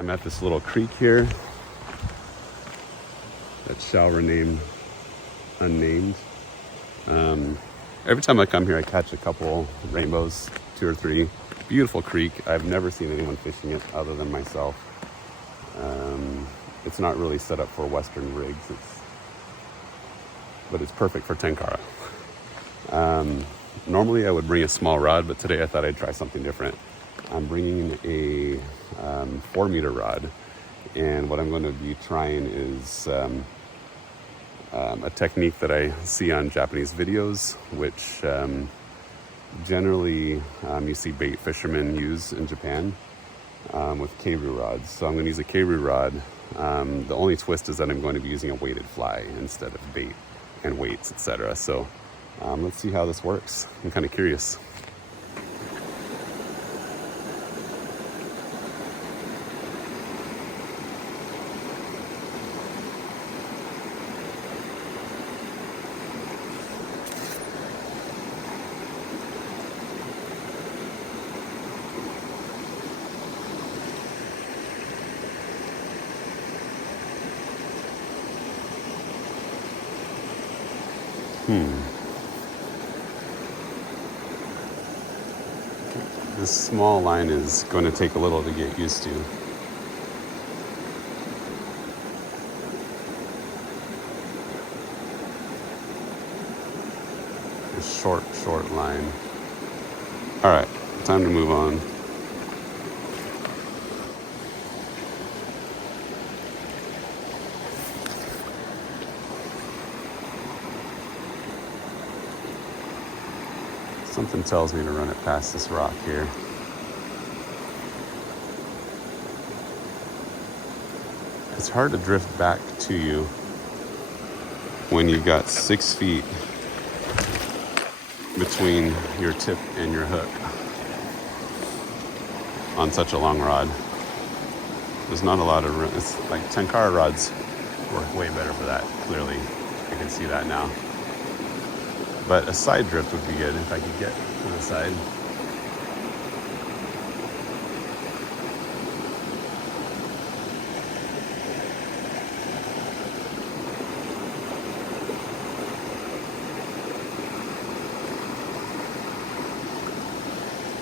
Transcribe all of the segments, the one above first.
I'm at this little creek here that shall remain unnamed. Every time I come here, I catch a couple rainbows, 2 or 3. Beautiful creek. I've never seen anyone fishing it other than myself. It's not really set up for Western rigs, but it's perfect for Tenkara. Normally I would bring a small rod, but today I thought I'd try something different. I'm bringing a 4-meter rod, and what I'm going to be trying is a technique that I see on Japanese videos, which generally you see bait fishermen use in Japan with keiryu rods. So I'm going to use a keiryu rod. The only twist is that I'm going to be using a weighted fly instead of bait and weights, etc. So let's see how this works. I'm kind of curious. This small line is going to take a little to get used to. A short line. All right, time to move on. Something tells me to run it past this rock here. It's hard to drift back to you when you've got 6 feet between your tip and your hook on such a long rod. There's not a lot of room. It's like Tenkara rods work way better for that. Clearly, I can see that now. But a side drift would be good if I could get to the side.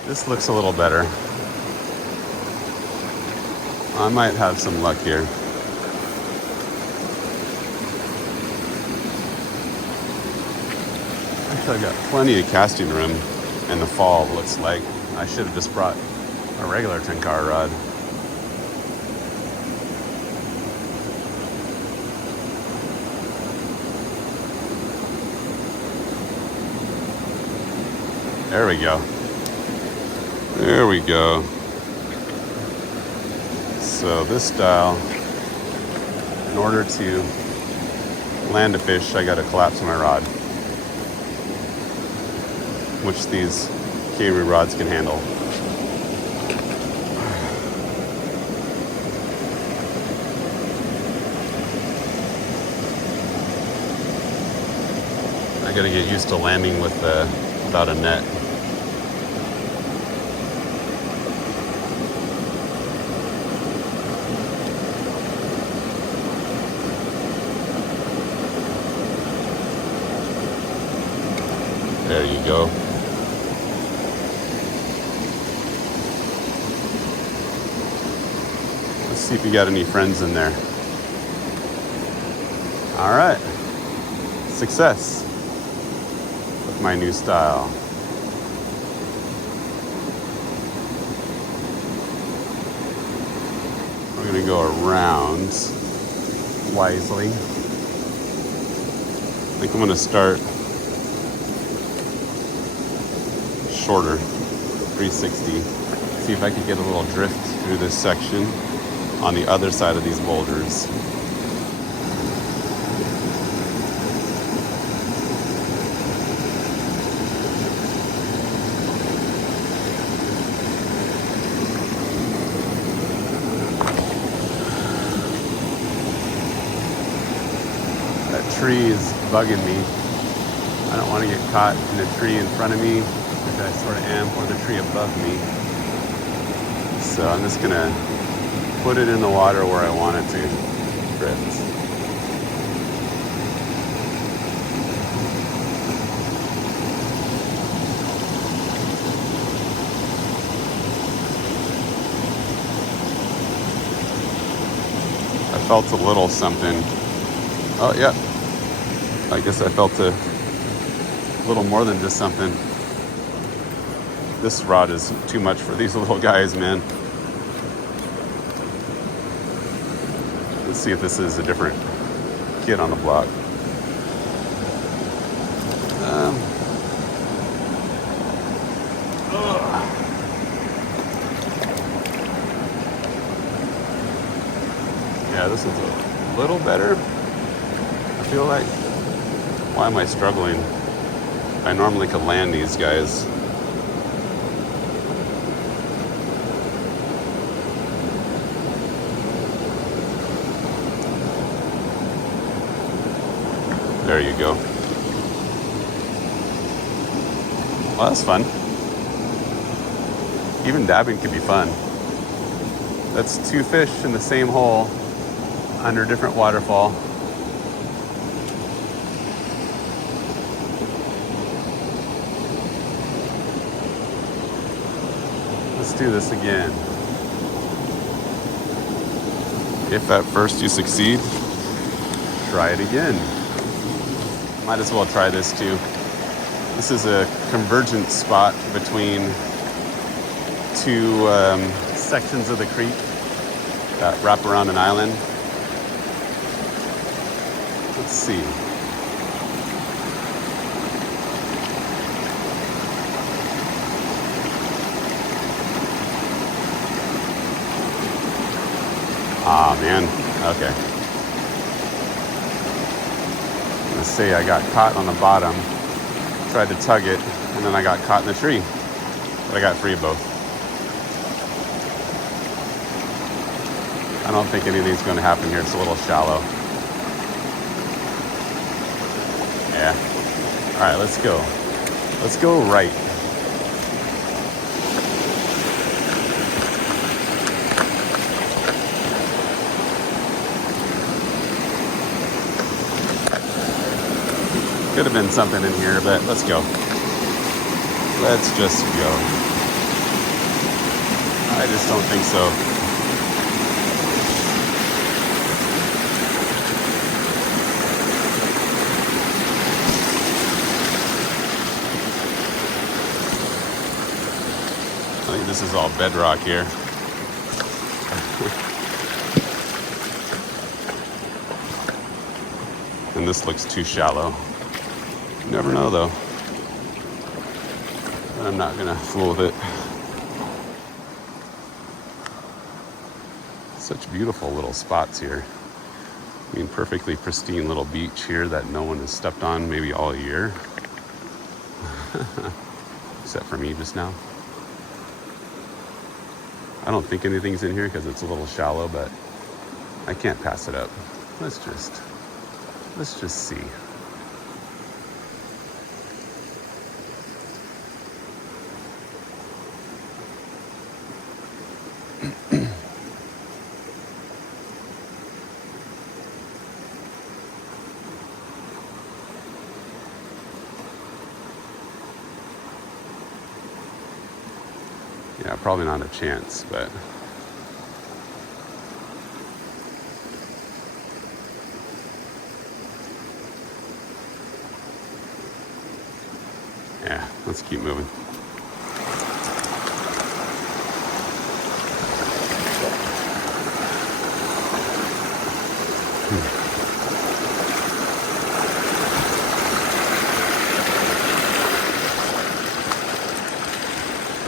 This looks a little better. I might have some luck here. I've got plenty of casting room in the fall, it looks like. I should have just brought a regular Tenkara rod. There we go. There we go. So this style, in order to land a fish, I got to collapse my rod, which these keiryu rods can handle. I gotta get used to landing with without a net. There you go. See if you got any friends in there. All right, success with my new style. We're gonna go around wisely. I think I'm gonna start shorter, 360. See if I can get a little drift through this section on the other side of these boulders. That tree is bugging me. I don't want to get caught in a tree in front of me, which I sort of am, or the tree above me. So I'm just gonna put it in the water where I want it to drift. I felt a little something. Oh yeah, I guess I felt a little more than just something. This rod is too much for these little guys, man. Let's see if this is a different kid on the block. Yeah, this is a little better. I feel like, why am I struggling? I normally could land these guys. There you go. Well, that's fun. Even dabbing can be fun. That's 2 fish in the same hole under a different waterfall. Let's do this again. If at first you succeed, try it again. Might as well try this too. This is a convergent spot between 2 sections of the creek that wrap around an island. Let's see. Ah, man. Okay. Let's say I got caught on the bottom, tried to tug it, and then I got caught in the tree. But I got free of both. I don't think anything's going to happen here. It's a little shallow. Yeah. All right, let's go. Let's go right. Could have been something in here, but let's go. Let's just go. I just don't think so. I think this is all bedrock here. And this looks too shallow. You never know though. I'm not gonna fool with it. Such beautiful little spots here. I mean, perfectly pristine little beach here that no one has stepped on maybe all year. Except for me just now. I don't think anything's in here because it's a little shallow, but I can't pass it up. Let's just see. Yeah, probably not a chance, but yeah, let's keep moving.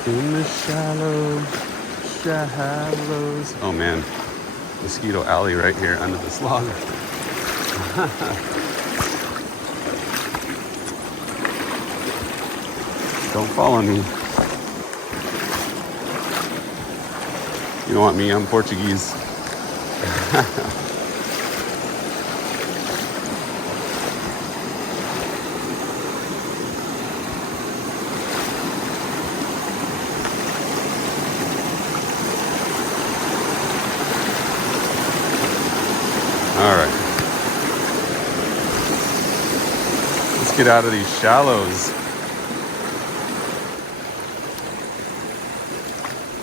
In the shallows. Oh man, mosquito alley right here under this log. Don't follow me. You don't want me, I'm Portuguese. All right. Let's get out of these shallows.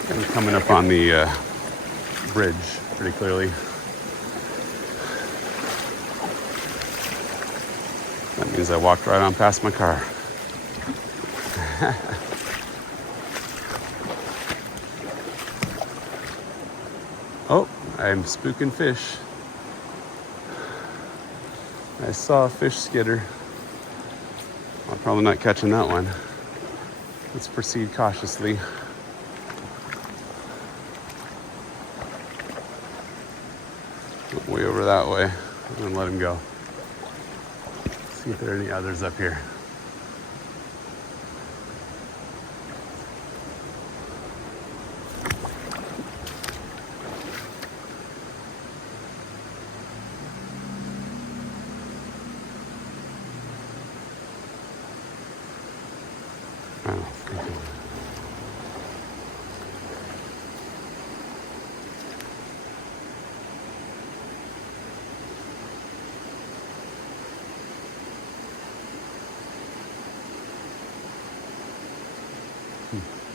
I'm coming up on the bridge pretty clearly. That means I walked right on past my car. Oh, I'm spooking fish. I saw a fish skitter. I'm probably not catching that one. Let's proceed cautiously. Way over that way. I'm gonna let him go. See if there are any others up here.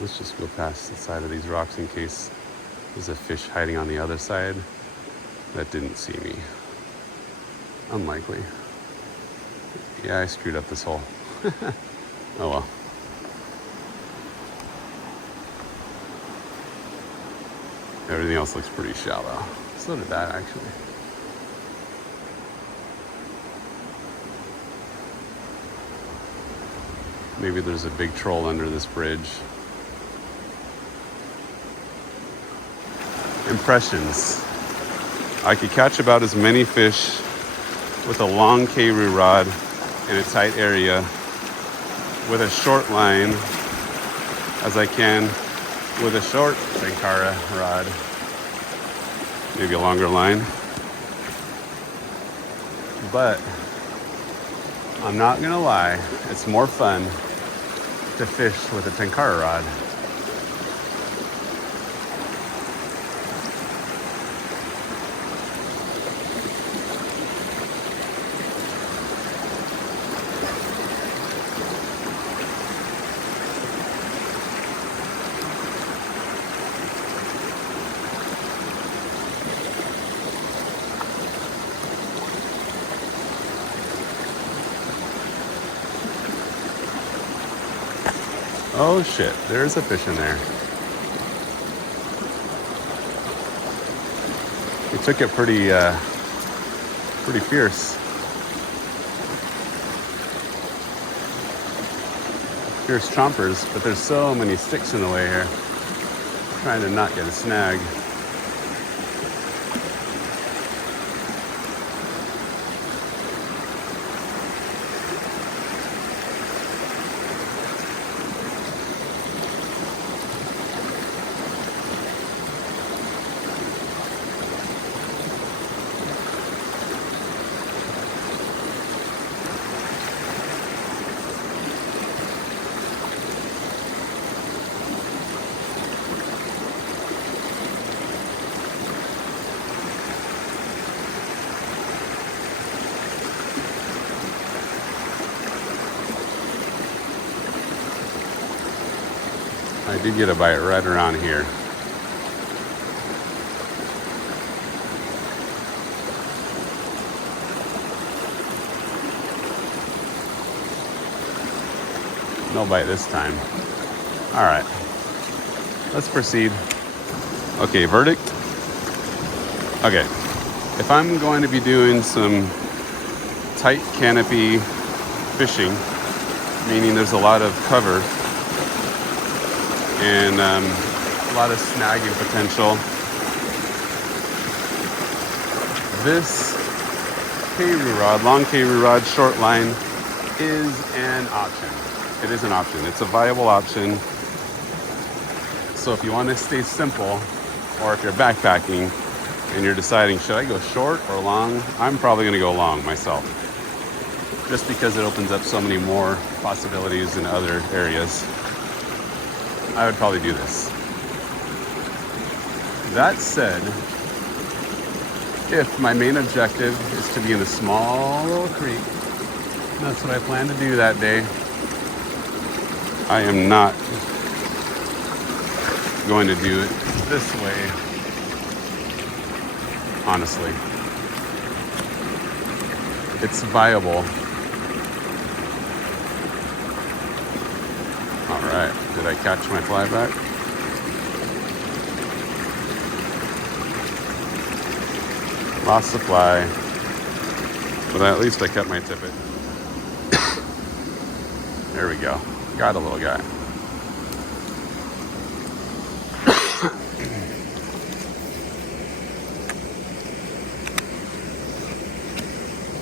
Let's just go past the side of these rocks in case there's a fish hiding on the other side that didn't see me. Unlikely. Yeah, I screwed up this hole. Oh well. Everything else looks pretty shallow. So did that, actually. Maybe there's a big troll under this bridge. Impressions. I could catch about as many fish with a long keiryu rod in a tight area with a short line as I can with a short Tenkara rod. Maybe a longer line. But I'm not gonna lie, it's more fun to fish with a Tenkara rod. Oh shit, there's a fish in there. He took it pretty fierce. Fierce chompers, but there's so many sticks in the way here. I'm trying to not get a snag. I did get a bite right around here. No bite this time. All right, let's proceed. Okay, verdict. Okay, if I'm going to be doing some tight canopy fishing, meaning there's a lot of cover and a lot of snagging potential, this keiryu rod, long keiryu rod, short line, is an option. It is an option. It's a viable option. So if you want to stay simple, or if you're backpacking and you're deciding, should I go short or long? I'm probably going to go long myself, just because it opens up so many more possibilities in other areas. I would probably do this. That said, if my main objective is to be in a small little creek, and that's what I plan to do that day, I am not going to do it this way, honestly. It's viable. All right, did I catch my fly back? Lost the fly, but at least I kept my tippet. There we go. Got a little guy.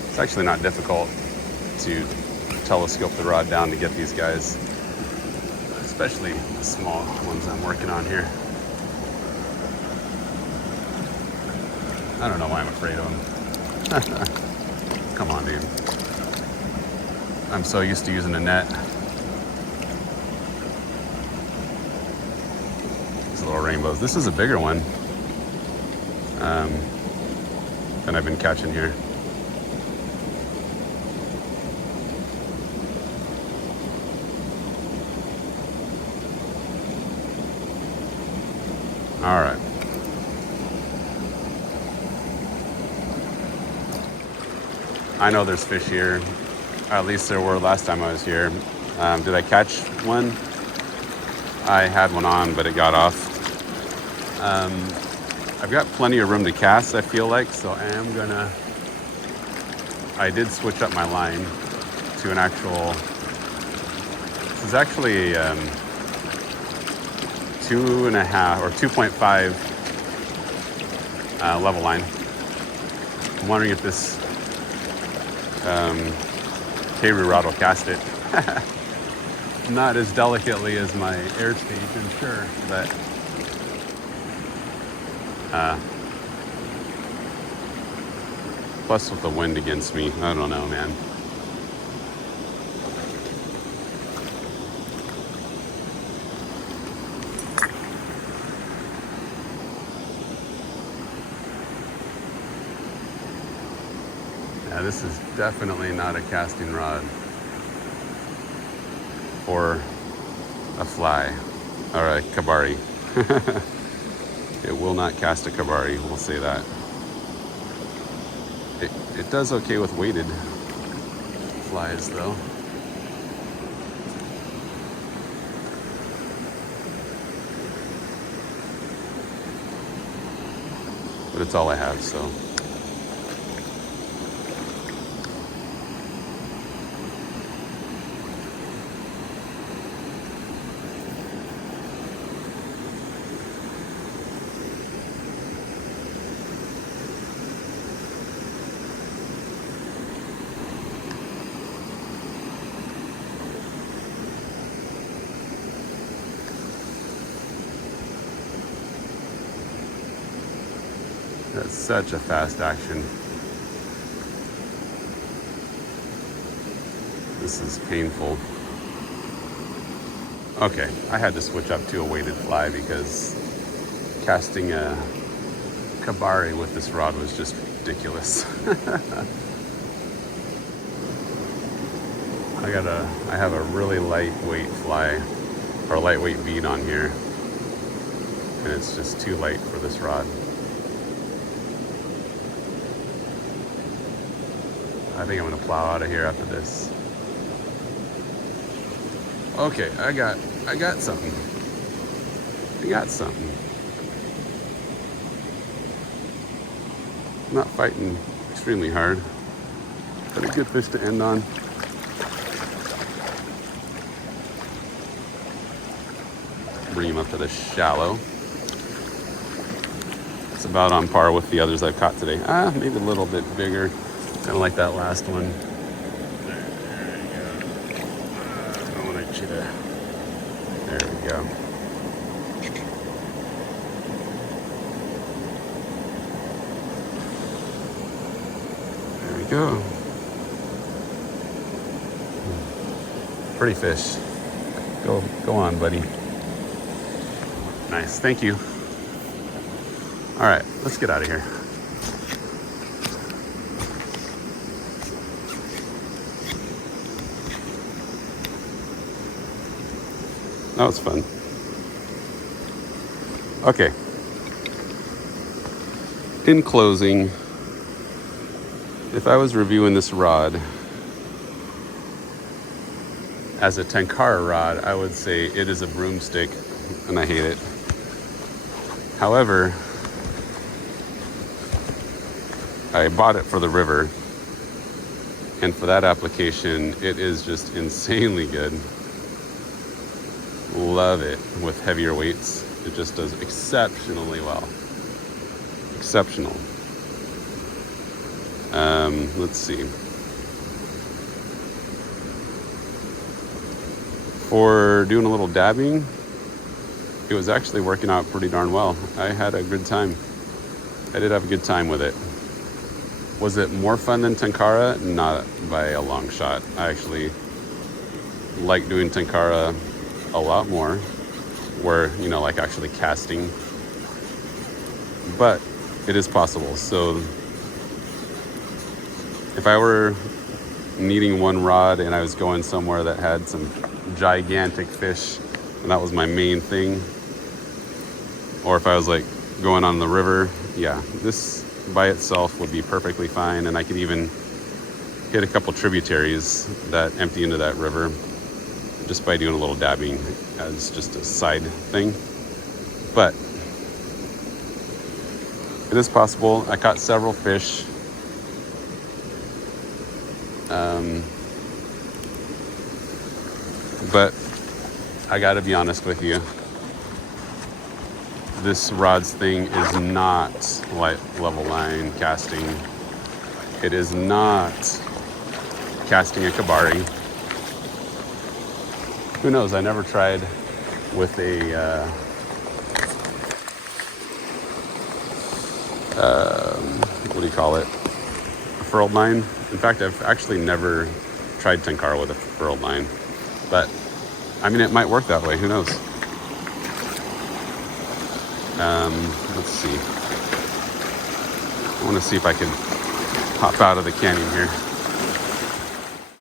It's actually not difficult to telescope the rod down to get these guys, especially the small ones I'm working on here. I don't know why I'm afraid of them. Come on, dude. I'm so used to using a net. These little rainbows. This is a bigger one than I've been catching here. All right. I know there's fish here. At least there were last time I was here. Did I catch one? I had one on, but it got off. I've got plenty of room to cast, I feel like, so I did switch up my line to an actual, this is actually 2.5 or 2.5 level line. I'm wondering if this keiryu rod will cast it. Not as delicately as my air stage, I'm sure, but plus with the wind against me, I don't know, man. Yeah, this is definitely not a casting rod for a fly or a kabari. It will not cast a kabari, we'll say that. It does okay with weighted flies though. But it's all I have, so. That's such a fast action. This is painful. Okay, I had to switch up to a weighted fly because casting a kabari with this rod was just ridiculous. I have a really lightweight fly or lightweight bead on here, and it's just too light for this rod. I think I'm gonna plow out of here after this. Okay, I got something. I got something. I'm not fighting extremely hard, but a good fish to end on. Bring him up to the shallow. It's about on par with the others I've caught today. Maybe a little bit bigger. Kind of like that last one. There you go. I want you to. There we go. There we go. Pretty fish. Go on, buddy. Nice. Thank you. All right, let's get out of here. That was fun. Okay. In closing, if I was reviewing this rod as a Tenkara rod, I would say it is a broomstick, and I hate it. However, I bought it for the river, and for that application, it is just insanely good. Love it with heavier weights. It just does exceptionally well. Exceptional. Let's see. For doing a little dabbing, it was actually working out pretty darn well. I had a good time. I did have a good time with it. Was it more fun than Tenkara? Not by a long shot. I actually like doing Tenkara a lot more, where, you know, like actually casting. But it is possible. So if I were needing one rod and I was going somewhere that had some gigantic fish and that was my main thing, or if I was like going on the river, yeah, this by itself would be perfectly fine, and I could even hit a couple tributaries that empty into that river just by doing a little dabbing as just a side thing. But it is possible. I caught several fish. But I gotta be honest with you, this rods thing is not like level line casting. It is not casting a kabari. Who knows? I never tried with a what do you call it? A furled line. In fact, I've actually never tried Tenkara with a furled line, but I mean, it might work that way. Who knows? Let's see. I want to see if I can hop out of the canyon here.